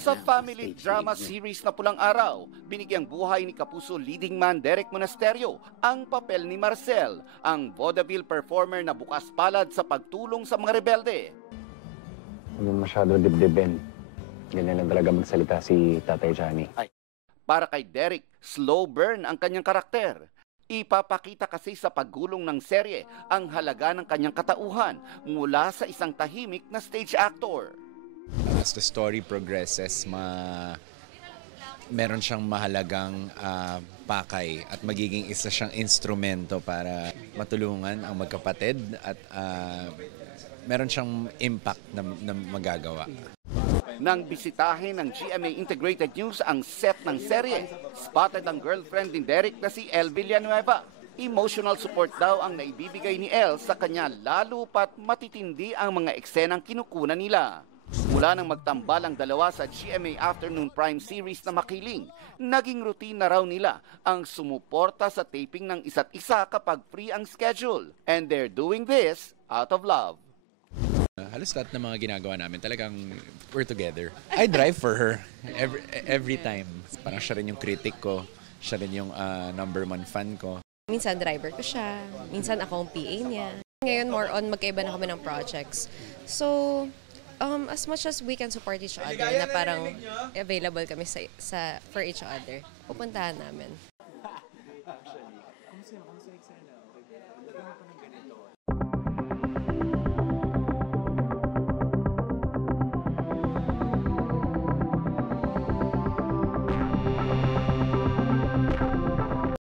Sa family drama series na Pulang Araw, binigyang buhay ni Kapuso leading man Derek Monasterio ang papel ni Marcel, ang vaudeville performer na bukas palad sa pagtulong sa mga rebelde. Hindi masyado dibdibin. Ganyan lang talaga magsalita si Tatay Johnny. Para kay Derek, slow burn ang kanyang karakter. Ipapakita kasi sa paggulong ng serye ang halaga ng kanyang katauhan mula sa isang tahimik na stage actor. As the story progresses, meron siyang mahalagang pakay at magiging isa siyang instrumento para matulungan ang magkapatid at meron siyang impact na magagawa. Nang bisitahin ng GMA Integrated News ang set ng serye, spotted ang girlfriend ni Derek na si El Villanueva. Emotional support daw ang naibibigay ni El sa kanya lalo pat matitindi ang mga eksenang kinukunan nila. Mula nang magtambal ang dalawa sa GMA Afternoon Prime Series na Makiling, naging routine na raw nila ang sumuporta sa taping ng isa't isa kapag free ang schedule. And they're doing this out of love. Halos lahat ng mga ginagawa namin, talagang we're together. I drive for her every time. Parang siya rin yung critic ko, siya rin yung #1 fan ko. Minsan driver ko siya, minsan ako ang PA niya. Ngayon more on magkaiba na kami ng projects. So, as much as we can support each other, na parang available kami for each other, pupuntahan namin.